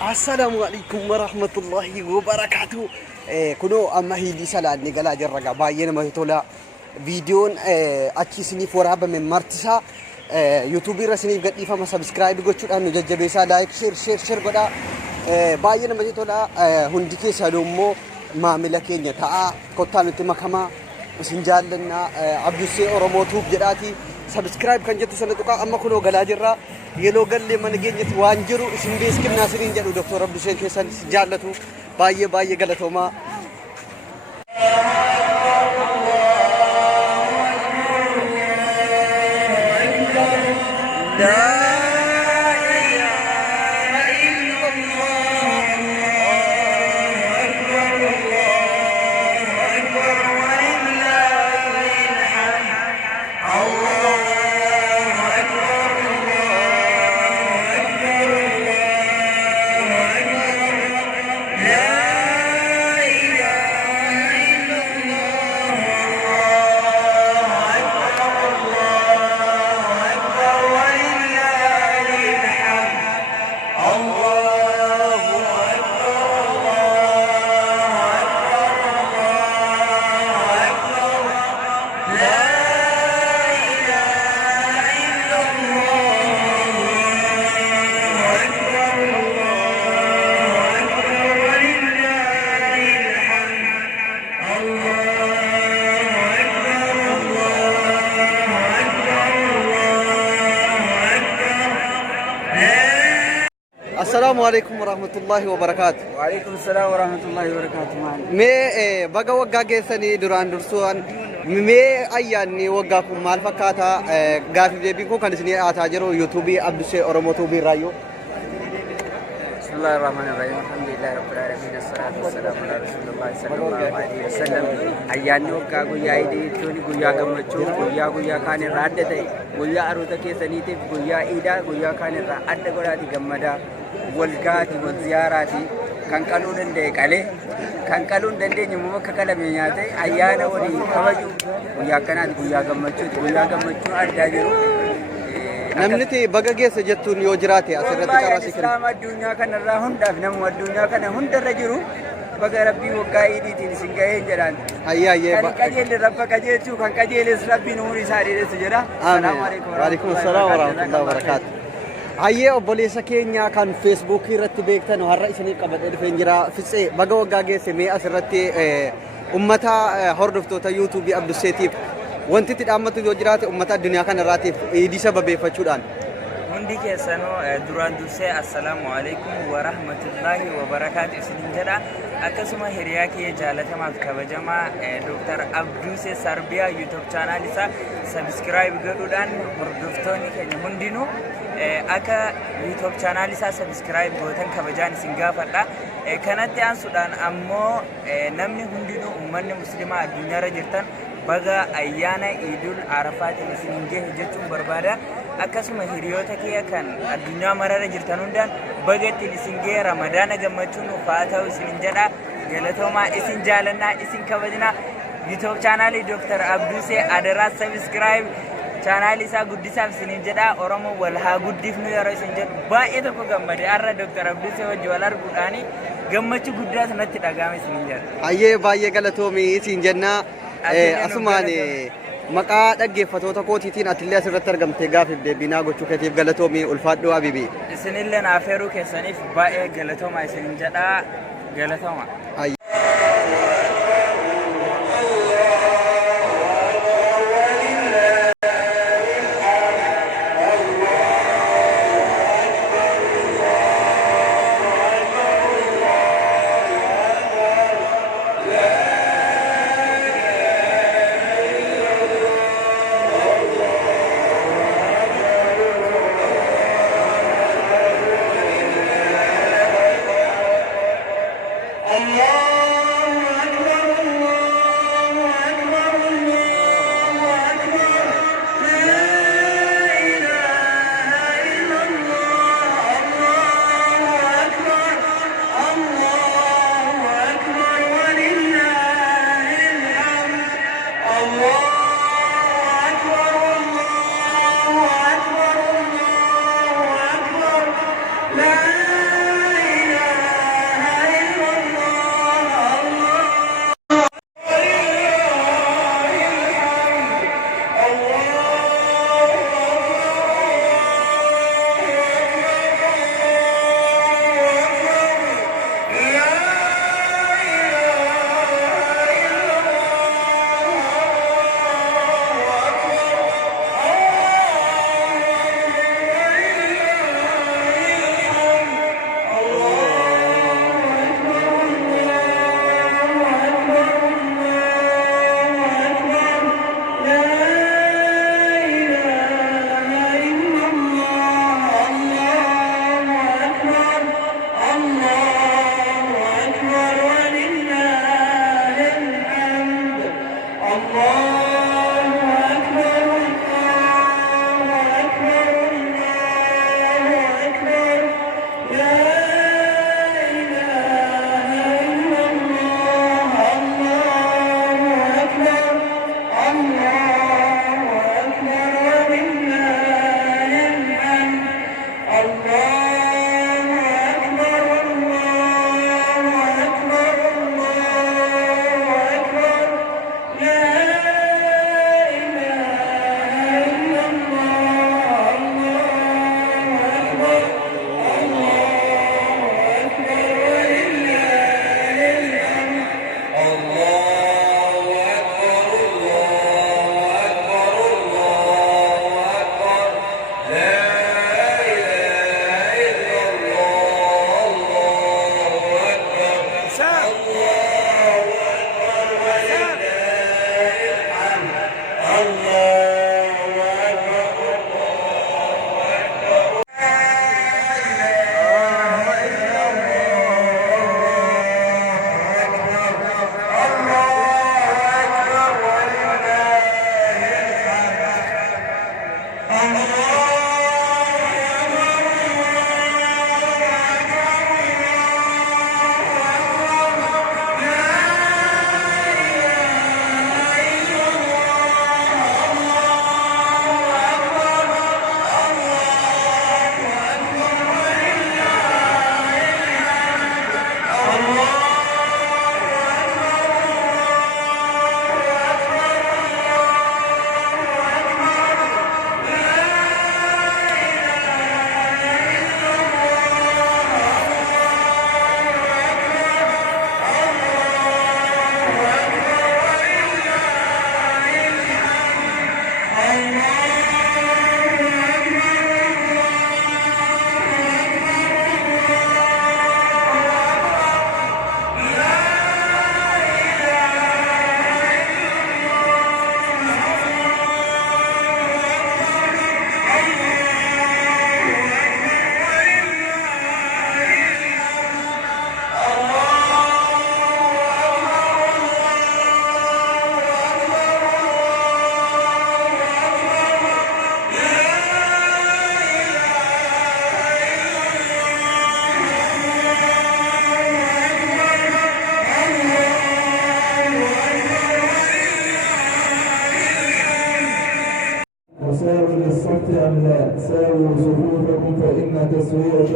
السلام عليكم ورحمة الله وبركاته. كنو أما هي دي سلا نقلا جرّا باين ما يطلع فيديون أكيسني فورابا من مرتسا يوتيوبي رسني قد يفهم سبسكرايب قلت أنو ججبيسا لايك شير قدا باين ما يطلع هندكي سالومو ما ملكينيا تا كتانو تمكما سنجال لنا عبد السي أوروموتوب جراتي سبسكرايب كان جت سنتوكا أما كنو قلا جرّا يلو قال لي من جيت وانجرو سنبيس كم ناسرين جرو دكتور عبد السي كيسان جالتو باي قالتو ما السلام عليكم ورحمة الله وبركاته. وعليكم السلام ورحمة الله وبركاته. مي بقى وقع جسني دوران درسوان مي أياني وقعكم مال فكاتا قاف بيكو كان سني أتاجرو يوتيوبي عبد السي أوروموتوبي رايو. بسم الله الرحمن الرحيم. الحمد لله رب العالمين الصلاة والسلام على رسول الله صلى الله عليه وسلم. أياني وقع قويا إيدي توني قويا قمتشو قويا كان رادة قويا أروتا كيسانيتي قويا إيدا قويا كان رادة قراتي قمدا والقاتي والزياراتي kan qaluu danda'e qalee kan qaluu dandeenye immoo akka qalame nyaate ayyaana walii kabaju guyyaa kanaati guyyaa gammachuu addaa jiru namni baga geessa jettuun yoo jiraate asirratti qarasi kan islaama addunyaa kanarraa hundaaf namu addunyaa kana hundarra jiru baga rabbii waggaa iidiitiin isin ga'een jedhaan kan qajeelle rabba qajeelchuu kan qajeeles rabbiin umurii isaa dheeressu jedha. Salaamu alaikum warahmatullahi wabarakatuh. Hayyee obboleessa keenya kan feesbuukii irratti beektan har'a isinii qabadhee dhufeen jira fitsee baga waggaa geesse mee asirratti ummata hordoftoota yuutuubii Abdusseetiif wanti itti dhaammatu yoo jiraate ummata addunyaa kanarraatiif iidii sababeeffachuudhaan. Hundi keessanuu duraan dursee assalaamu alaikum wa rahmatullahi wa barakaatu isiniin jedha. Akkasuma hiriyaa kiyya jaalatamaaf kabajamaa Dr. Abdusee Sarbiyaa YouTube channel isaa subscribe godhuudhaan hordoftoonni keenya hundinuu akka YouTube channel isaa subscribe gootan kabajaan isin gaafadha. Kanatti aansuudhaan ammoo namni hundinuu uummanni musliimaa addunyaarra jirtan baga ayyaana Iidul Arafaatiin isin gahe jechuun barbaada. Akkasuma hiriyoota kiyya kan addunyaa mararra jirtan hundaan baga ittiin isin gahe ramadaana gammachuun ufaa ta'u isin jedha. Galatoomaa isin jaalannaa isin kabajnaa YouTube channel Dr. Abdusee adaraa subscribe channel isaa guddisaaf isiniin jedha. Oromoo wal haa guddifnu yeroo isin jedhu baay'ee tokko gammade har'a Dr. Abdusee wajji wal arguudhaani gammachuu guddaa sanatti dhagahame isiniin jedha. Hayyee baay'ee galatoomii isin jennaa asumaan maqaa dhaggeeffatoota kootiitiin atillee asirratti argamtee gaafiif deebinaa gochuu keetiif galatoomii ulfaadhuu Habiibii. Isinillee naaf heeruu keessaniif baay'ee galatoomaa isiniin jedha. Galatoomaa. Allah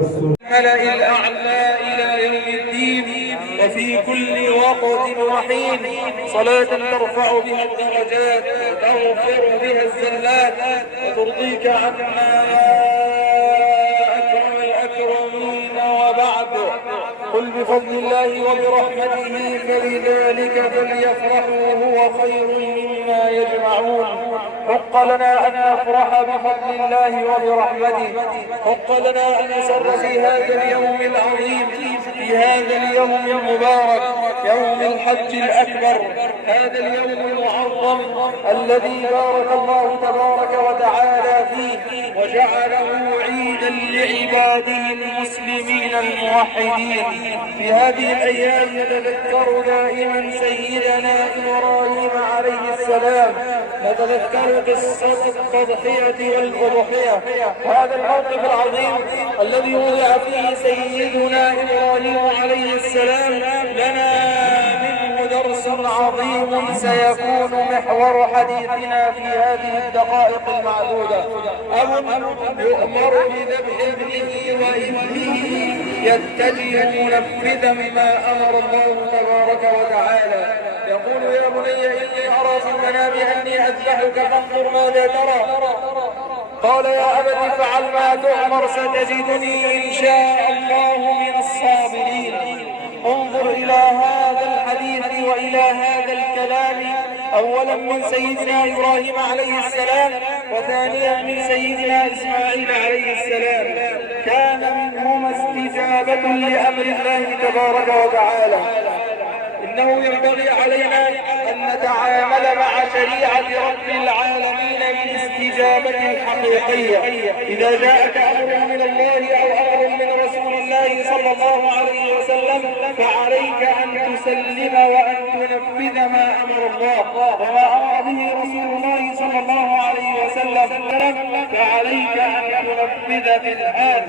الملأ الأعلى إلى يوم الدين وفي كل وقت وحين، صلاة ترفع بها الدرجات وتغفر بها الزلات وترضيك عنا أكرم الأكرمين. وبعد، قل بفضل الله وبرحمته فلذلك فليفرحوا هو خير مما يجمعون. حق لنا أن نفرح بفضل الله وبرحمته، حق لنا أن نسر في هذا اليوم العظيم، في هذا اليوم المبارك، يوم الحج الأكبر، هذا اليوم المعظم الذي بارك الله تبارك وتعالى فيه وجعله عيدا لعباده المسلمين الموحدين. في هذه الأيام نتذكر دائما سيدنا إبراهيم عليه السلام، نتذكر قصة التضحية والأضحية، هذا الموقف العظيم الذي وضع فيه سيدنا إبراهيم عليه السلام لنا منه درس عظيم سيكون محور حديثنا في هذه الدقائق المعدودة. أب يؤمر بذبح ابنه وابنه يتجه منفذا ما أمر الله تبارك وتعالى، يقول يا بني إني أرى في المنام أني أذبحك فانظر ماذا ترى. قال يا أبت افعل ما تؤمر ستجدني إن شاء الله من الصابرين. انظر إلى هذا الحديث وإلى هذا الكلام، أولا من سيدنا إبراهيم عليه السلام، وثانيا من سيدنا إسماعيل عليه السلام. كان منهما استجابة لأمر الله تبارك وتعالى. إنه ينبغي علينا أن نتعامل مع شريعة رب العالمين بالاستجابة الحقيقية. إذا جاءك أمر من الله أو أمر من رسول الله صلى الله عليه وسلم فعليك أن تسلم وأن تنفذ ما أمر الله، وما أمر به رسول الله صلى الله عليه وسلم فعليك أن تنفذ بالحال،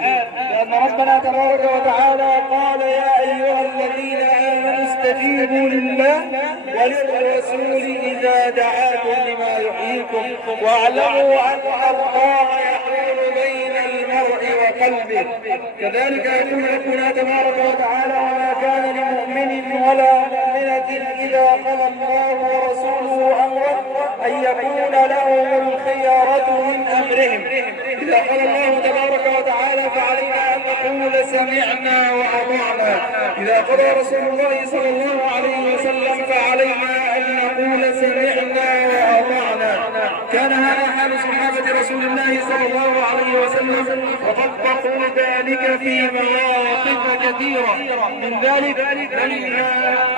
لأن ربنا تبارك وتعالى قال يا أيها الذين آمنوا استجيبوا لله وللرسول إذا دعاكم لما يحييكم واعلموا أن الله يحول بين المرء وقلبه. كذلك يقول ربنا تبارك وتعالى وما كان لمؤمن ولا مؤمنة إذا قضى الله ورسوله أمرا أن يكون لهم الخيارة من أمرهم. إذا قال الله تبارك وتعالى فعلينا أن نقول سمعنا وأطعنا. إذا قضى رسول الله صلى الله عليه وسلم فعلينا أن نقول سمعنا وأطعنا. كان هذا حال صحابة رسول الله صلى الله عليه وسلم، وطبقوا ذلك في مواقف كثيرة. من ذلك لما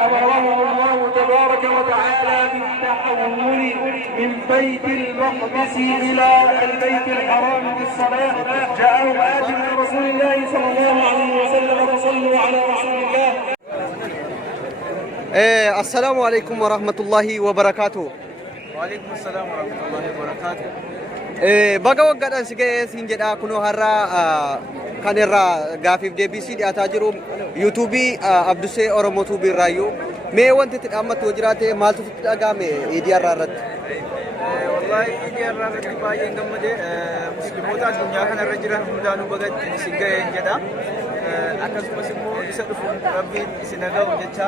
أمرهم الله تبارك وتعالى بالتحول من بيت المقدس إلى البيت الحرام بالصلاة، جاءهم آت من رسول الله صلى الله عليه وسلم فصلوا على رسول الله. السلام عليكم ورحمة الله وبركاته. وعليكم السلام ورحمة الله وبركاته. Baga waggaadhaan si ga'ee siin jedhaa kunoo har'aa kan irraa gaafiif deebisii dhiyaataa jiru yuutuubii Abdusee Oromoo tuubii irraayyuu mee wanti itti dhaammatu jiraate maaltu itti dhagahame iidiyaa irratti? Wallahi iidiyaa irratti baay'een gammadee musliimoota addunyaa kanarra jiran hundaanuu bagatti isin ga'een jedha. Akkasumas immoo isa dhufuun rabbiin isin dhaga'u jecha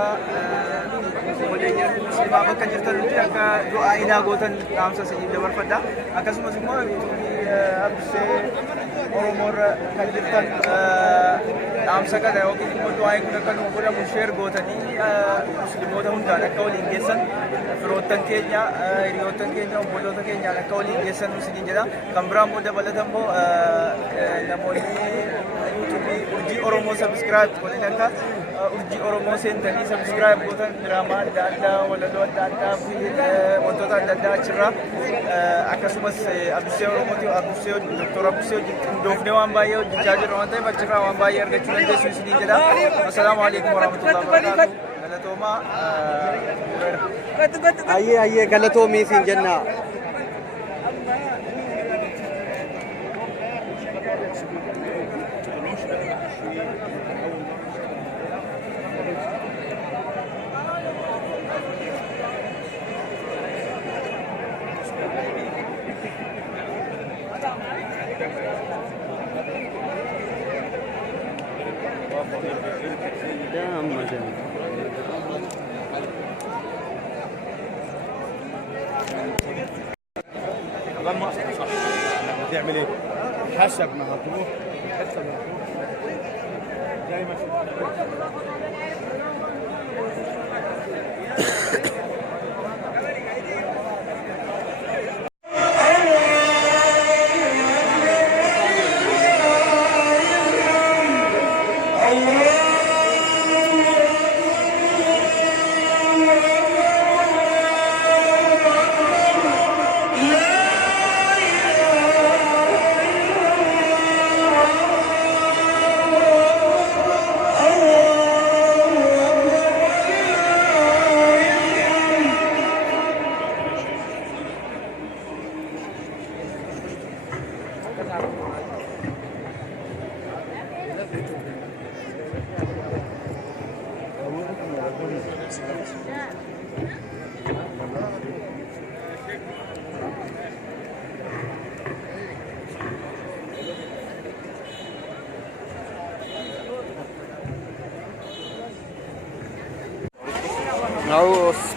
waliin musliimaa bakka jirtanitti akka du'aa inaa gootan dhaamsa isin dabarfadha. Akkasumas immoo Abdusee Oromoorra kan jirtan dhaamsa kana yookiin immoo du'aan kun akka nuuf godhamu sheer gootanii musliimoota hundaan akka waliin geessan, firoottan keenya, hiriyoottan keenya, obboloota keenyaan akka waliin geessan isin jedha. Kan biraa immoo dabalata immoo namoonni yuutuubii urjii Oromoo sabiskiraayib godhan akka urjii Oromoo seentanii sabiskiraayib gootan diraamaa adda addaa, walaloo adda addaa fi wantoota adda addaa achirraa akkasumas Abdusee Oromooti Dr. Abdusee wajjin qindoofnee waan baay'ee hojjechaa jirra waan ta'eef achirraa waan baay'ee argachuu dandeessu isin jedha. Assalaamu alaikum warahmatullahi wabarakatuh. Galatoomaa. Ayyee galatoomii siin jenna. تعمل ايه؟ حسب ما هتروح حسب ما هتروح زي ما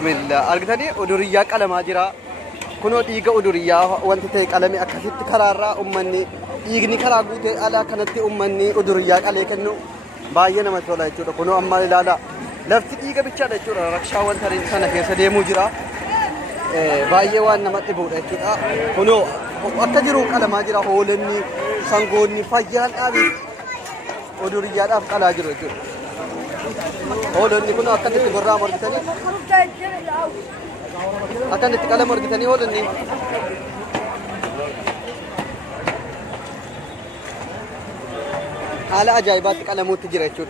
بسم الله أرجعني أدوريا كلام هاجرا كنوا ديجا أدوريا وانت تيجي كلامي أكثر تكرارا أمني يجني كراغوتي على كنتي أمني أدوريا عليك إنه باينا ما تقول أيشورا كنوا أمّا لا لفت ديجا بيتشاد أيشورا ركشا وانت رينسانا كيسا ديمو جرا بايه وانا ما تبود أيشورا كنوا أكثر كلام هاجرا هولني سانغوني فاجان أبي أدوريا أف كلا هاجرا أيشورا هولني كنوا أكثر تبرر مرتني akan ditikala morgitani holni hala ajaibat kalamu tijira chud